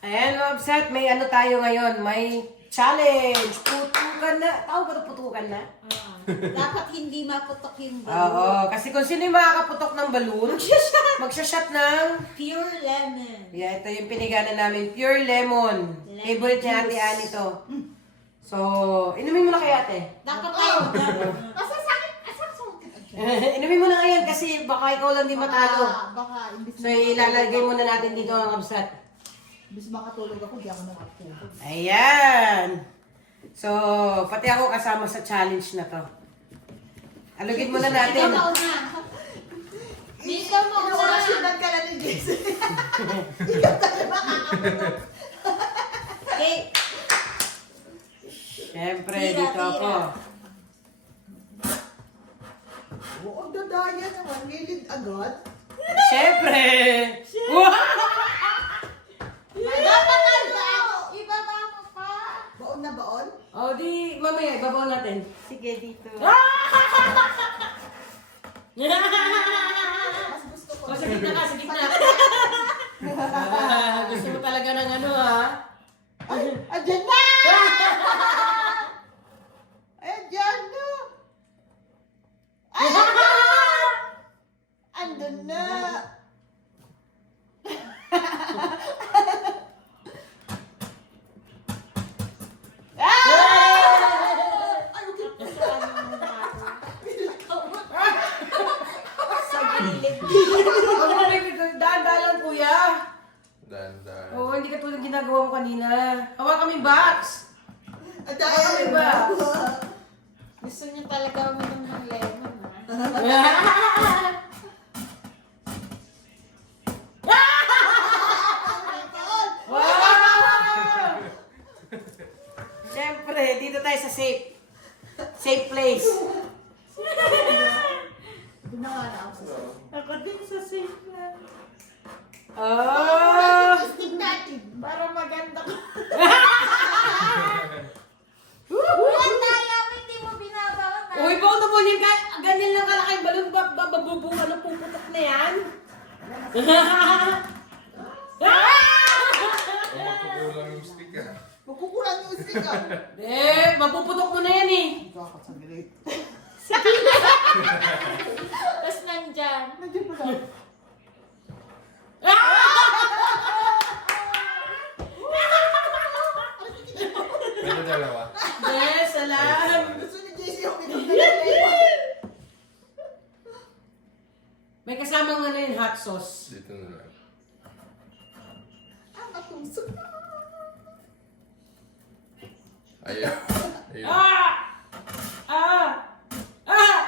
Ayan, Lobsat, may ano tayo ngayon, may challenge. Putukan na. Tawag ba ito putukan na? Dapat hindi maputok yung balon. Oo, kasi kung sino yung makakaputok ng balloon, magsashot ng... Pure lemon. Yeah, ito yung piniganan namin, pure lemon. Lemon Favorite ni Ate juice. Annie to. So, inumin mo na kay Ate. Dapat tayo. Kasi sa akin, Inumin mo na ngayon kasi baka ikaw lang di matalo. Baka, imbis So, ilalagay muna natin dito ang Lobsat. makatulog ako, di ako nakatulog. Ayan. So, pati ako kasama sa challenge na to. Alugin muna Ikaw natin. mauna. Ikaw mauna. Inuorasyonan ka na ni Jason. Ikaw tayo makakaputok. Okay. Siyempre, Tira, dito tira. ako. Oo, ang dadaya naman. Ngilid agad. Siyempre! Wow! Dapat ano? Ibaba mo pa. Baon na baon? O, di, mamaya, ibabaw natin. Sige, dito. Mas gusto ko. O, sa gitna ka, sa gitna. Gusto mo talaga ng ano, ha? Ay, andyan na! Ay, andyan na! Ay, andun na! Ay, Sa gilid. Daan-daan lang, kuya. Dan. Oo, hindi ka tulad ginagawa mo kanina. Hawa kami box. ang Hawa daya. kami box. Gusto niyo talaga uminom ng lemon, ha? Wow! Siyempre, dito tayo sa safe. Safe place. Doon na nga na ako sa Ako din sa safe lang. Oh! Stick natin. Para maganda ka. Ulan tayo, hindi mo binabaon, ha? Uy, baka naman yung ganyan lang kalaki yung balon, babubuka ng puputok na yan. Magkukulang yung stick ah. Magkukulang yung stick ah. Mapuputok mo na yan eh. Kakasaglit. Tapos nandyan. Nandiyan pa lang. Pwede dalawa. Yes, alam. Gusto ni JC yung pinagdala. May kasamang ano yun, hot sauce. Dito na lang. Ang atusok. Ayaw. Ayun. Ah! Ah! Ah!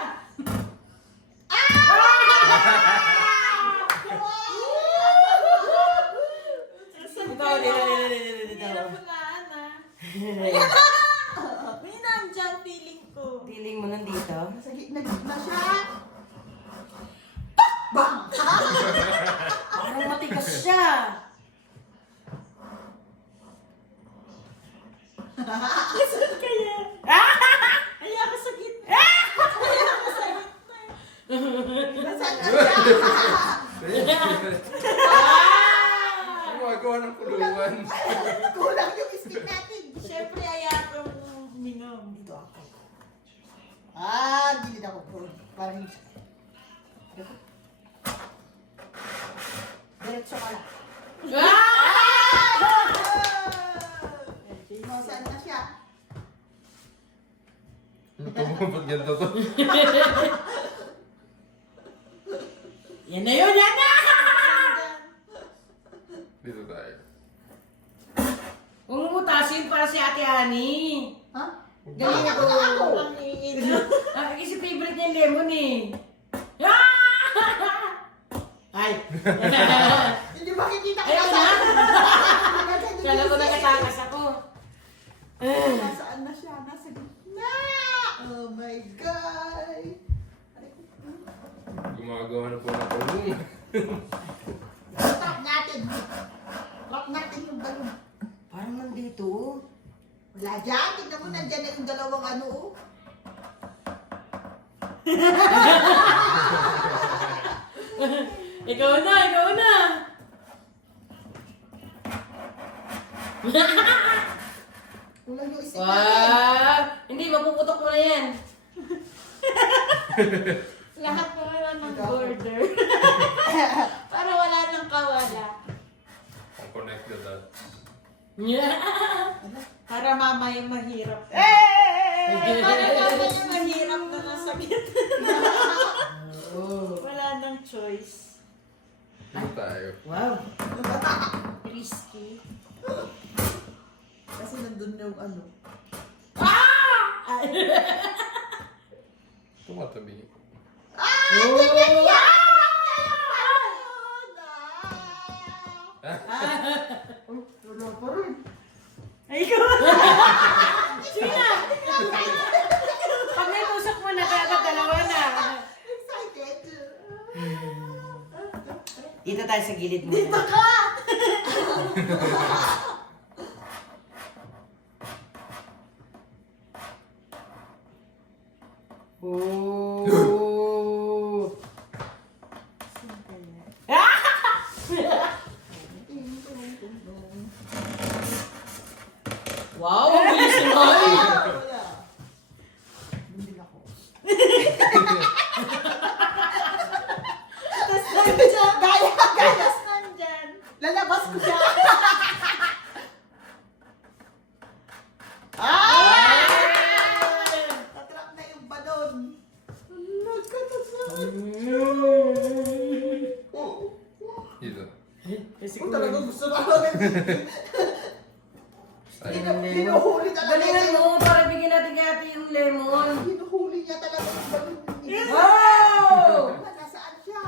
Ito, dito. Napulaan, ha? May nandyan, feeling ko. Feeling mo nandito? Nasa gitna siya. Bang! Parang matigas siya. Saan kaya? Ay, ako sa gitna. Ay, ako sa gitna. Nasaan na siya? Gumagawa ng kulungan. Kulang yung stick natin. Siyempre, ayakong minom. Dito ako. Ah, gilid ako. Parang yung... Diretso ka lang. Nasaan na siya? Tumupag ganito to. Yan na yun, yan na! Dito tayo. Huwag mo mutasin para si Ate Annie. Ha? Galing ako. Ang iinom. Kasi favorite niya yung lemon eh. Ah! Ay! Hindi makikita ko Ayun na! Kala ko nakatakas ako. Nasaan na siya? Nasa gitna! Oh my God! Gumagawa na po ng kulungan. Stop natin! Drop natin yung balon. Parang nandito. Wala dyan. Tignan mo, nandyan na yung dalawang ano. Oh. Ikaw na, ikaw na. Kulang yung isip natin. Hindi, mapuputok mo na yan. Lahat mo wala ng border. Para wala nang kawala. Ang connected na. Para mamaya mahirap. Eh! Para mamaya mahirap na nasakit. Oh. Wala nang choice. Dito tayo. Wow. Risky. Kasi nandun yung ano. Tumatabi. Oh. Wala pa rin. Ay, ko. Sina? Pag may tusok mo na, dapat dalawa na. Excited. Dito tayo sa gilid mo. Dito ka! Oh. Wow, ang bilis mo. Wala. Bumili ako. Tapos nandyan. Gaya! Tapos nandyan. Lalabas ko siya! Natrap na yung balon. Nagkatasal. Dito. Kung talaga gusto na namin. Hinuhuli talaga Galingan niya. mo, para bigyan natin kay ate yung lemon. Hinuhuli niya talaga yung balon. Wow! Nasaan siya?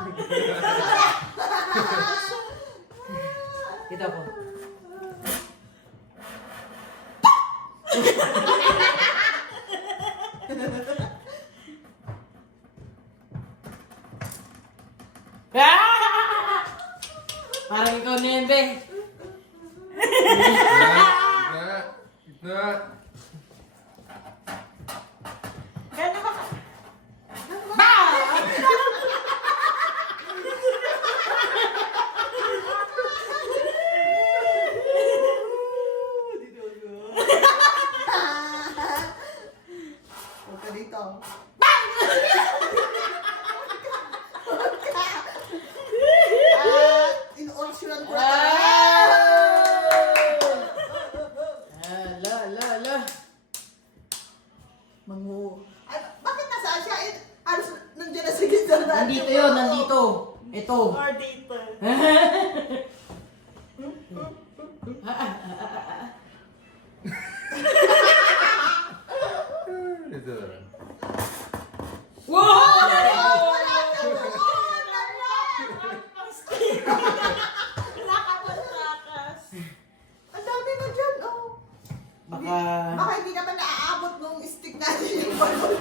Dito ako. Parang ikaw, Nembe. Gitna. Gitna. Gano'n ba? Huwag ka dito. In-optional ko na Ala. Mangu. Bakit nasaan siya? Alos, nandiyan na sa gitna na. Nandito yun, nandito. Ito. Or dito. Dito na lang. Wow! Wala ka pa takas. Ang dami na dyan, oh. Baka... Baka hindi naman naaabot nung stick natin yung balon.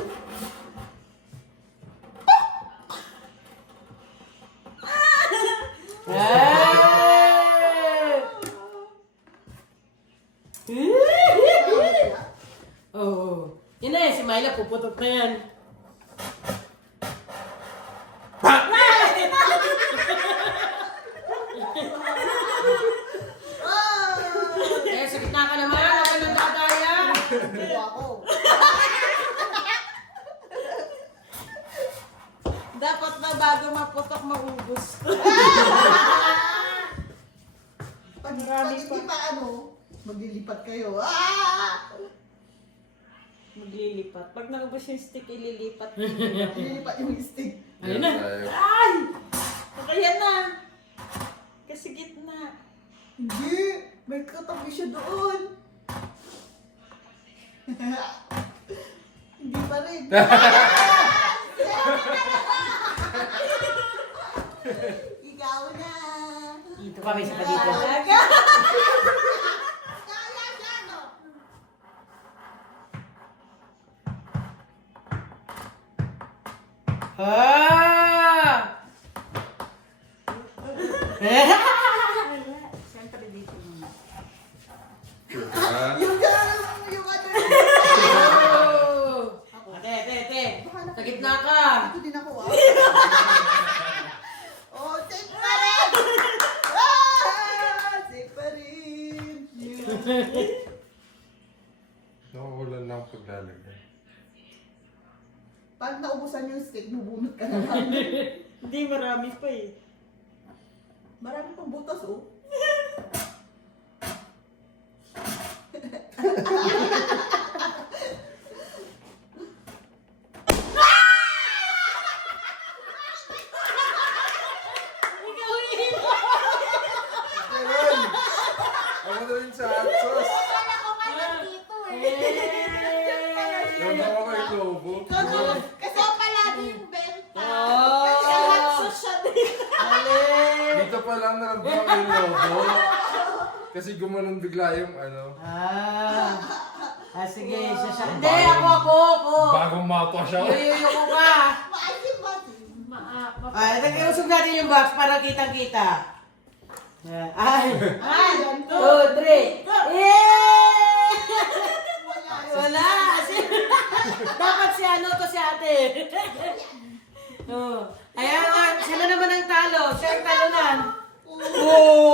Oh. Yan na yan, si Myla, puputok na yan. Eh, sa gitna ka naman, huwag ka nang dadaya. Hindi ako. Dapat na bago maputok, maubos. Pag Marami hindi pa. pa ano, maglilipat kayo. Maglilipat. Pag naubos yung stick, ililipat. Maglilipat yung stick. Ayun Dito na. tayo. Ay! Kaya na. Kasi gitna. Hindi. May katabi siya doon. Hindi pa rin. Ikaw na. Dito pa, may isa pa dito. Talaga. Kaya dyan, oh. Ah! Siyempre dito muna. Sure ka? Yung gano'n, yung ano. Oh! Ate. Sa gitna ka. Ito din ako, ah. Oh, safe pa rin! Safe pa rin! Nakukulan lang paglalagay. Pag naubusan yung steak, bubunot ka na lang. Hindi, marami pa eh. Marami pang butas, oh. Kailan? Ako na rin sa hot sauce. Kala ko nga nandito, eh. Yung ako kay Lobo. Kasi ako palagi yung benta. Oh. Kasi ang hot sauce siya din. Dito pa lang naramdaman yung Lobo. Kasi gumanon bigla yung ano. Sige, siya. Hindi, ako. Bagong mapa siya. Yoyoyo ko ka. Maasim. Nag-iusog natin yung box para kitang-kita. Ay, Ay, 2, 3. Yeah! Wala. Dapat si ano to si ate. Ayan, sino naman ang talo? Siya ang talunan. Oh!